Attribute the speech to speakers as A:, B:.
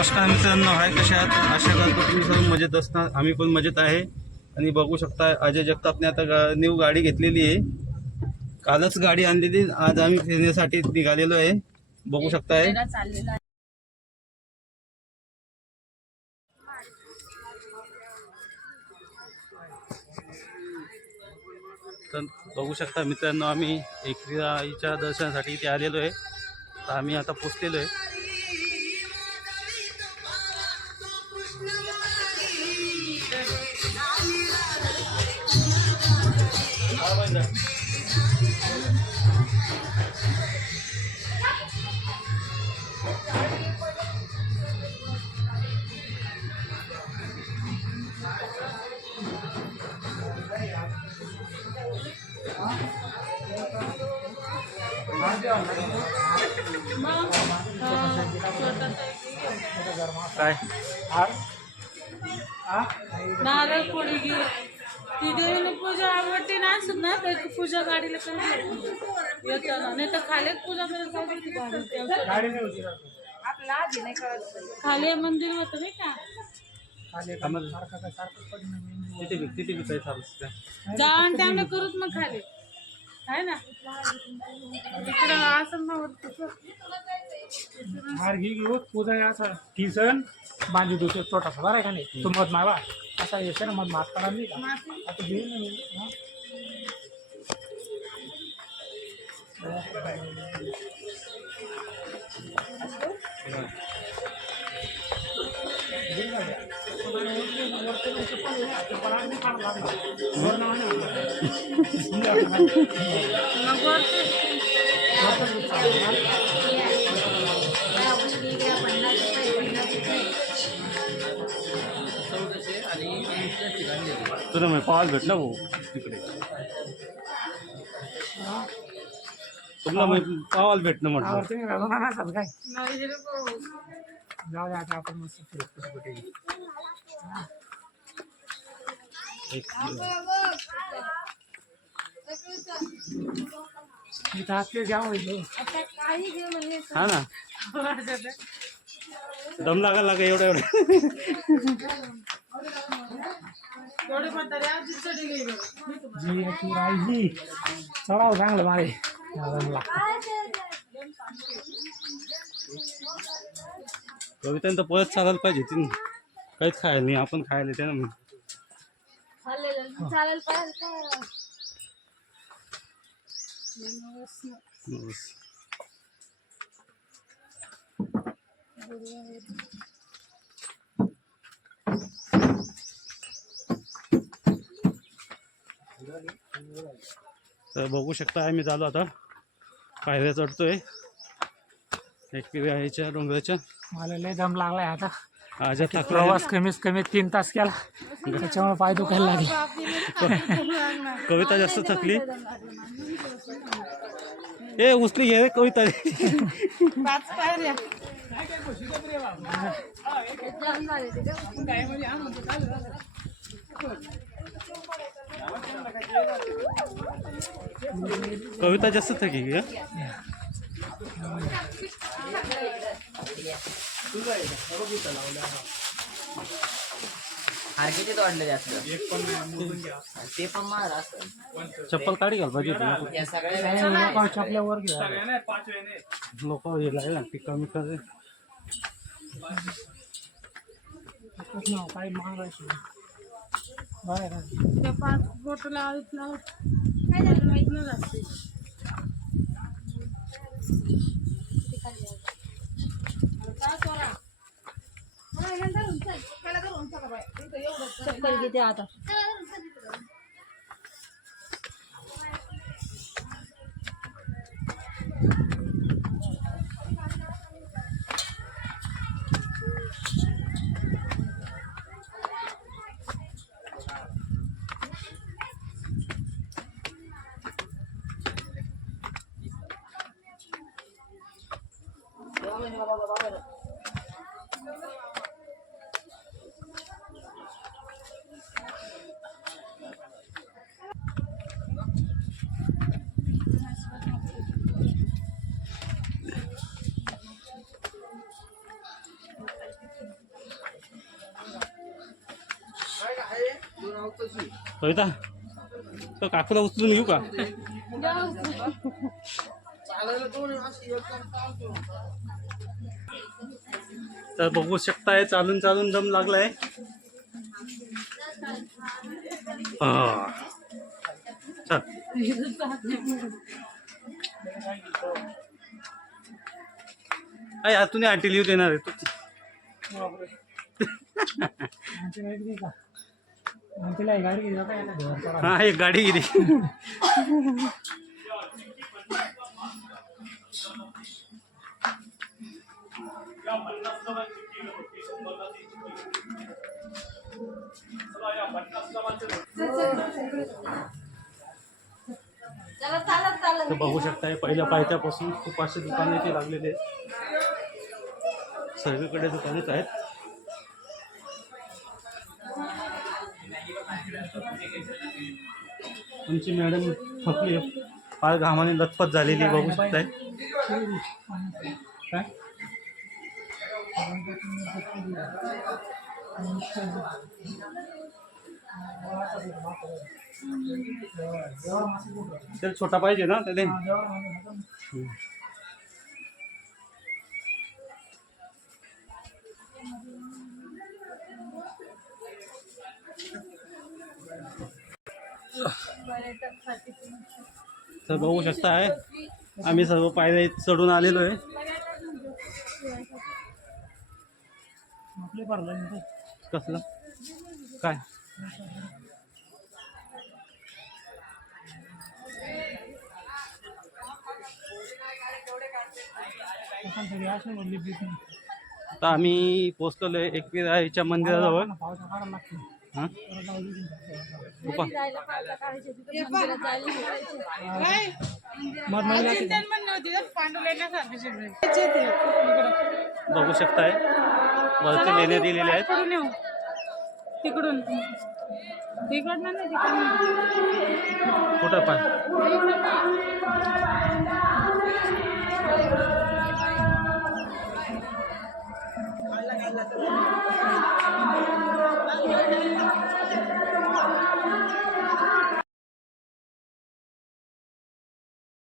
A: नमस्कार मित्रांनो हाय कशा आहात? आशा करतो तुम्ही सर्व मजेत असणार आम्ही पण मजेत आहे. आणि बघू शकता अजय जगतापने आता गा न्यू गाडी घेतलेली आहे. कालच गाडी आणलेली आज आम्ही फिरण्यासाठी निघालेलो आहे. बघू शकताय तर बघू शकता मित्रांनो आम्ही एकविराईच्या दर्शनासाठी इथे आलेलो आहे. तर आम्ही आता पोचलेलो आहे. काय
B: नारळ पोळी घे ती देवीने पूजा आवडते ना असं ना तर पूजा गाडीला करून येताना. नाही तर खाली पूजा करायला जाऊ दे ती गाडी तेवढं. खाली मंदिर होतं नाही का?
A: जाऊन बी-
B: त्यामुळे करूच मग खाली. आहे ना? तिकडं हो, असं ना वरती.
C: घेऊ पूजा असा. किसन बांधू देतो छोटासा बरं आहे का नाही. तो मध मावा. असा येतो ना मध मात करा
A: तुला मी पाहायला भेटलं भाऊ. तिकडे. तुला मी पाहायला भेटणं म्हटलं.
C: आवडते काय. जाऊ दे आता आपण मस्त फिरत कुठे.
A: हा ना? दम लागा लागा एवढं एवढं.
C: जी याची राहिली चढाव चांगलं मारे मला
A: कविताने तर परत चालायला पाहिजे तिने काहीच खायला नाही आपण खायला त्यानं
D: चालेल पाहिजे
A: तर बघू शकता आम्ही झालो आता. पायऱ्या चढतोय एक ह्याच्या डोंगराच्या.
C: मला लय दम लागलाय आता.
A: आजा
C: प्रवास कमीत कमी तीन तास केला. त्याच्यामुळे पाय दुखायला लागले.
A: कविता जास्त थकली. ए उचली घे रे कविता.
B: पायऱ्या
A: कविता जास्त थकी का
E: किती तोडले जास्त. ते पण मार
A: चप्पल काढी घाल पाहिजे.
E: या सगळ्या
A: लोक हे लागले ना ती कमी करे.
C: काही महागायची बरं आहे.
B: त्या राहते
D: आता
A: कविता तर काकूला उचलून घेऊ का? तर बघू शकताय चालून चालून दम लागलाय. हा. चल. अय आतून आंटी लिहू देणार आहे तू.
C: हा
A: एक गाडी गेली. तर बघू शकताय पहिल्या पायथ्यापासून खूप असे दुकाने इथे लागलेले आहेत. सगळीकडे दुकानेच आहेत. आमची मॅडम थकली फार घामाने लथपथ झालेली बघू शकताय. काय? त्याला छोटा पाहिजे ना त्याने तर बघू शकताय आम्ही सर्व पायऱ्या चढून आलेलो आहे. कसलं? काय? तर आम्ही पोचलेलो आहे एकविराईच्या मंदिराजवळ. हाँ?
B: शकता
A: बघू शकताय। वरती लेणे दिलेले आहेत.
B: तिकडून तिकडून.
A: कुठं पण.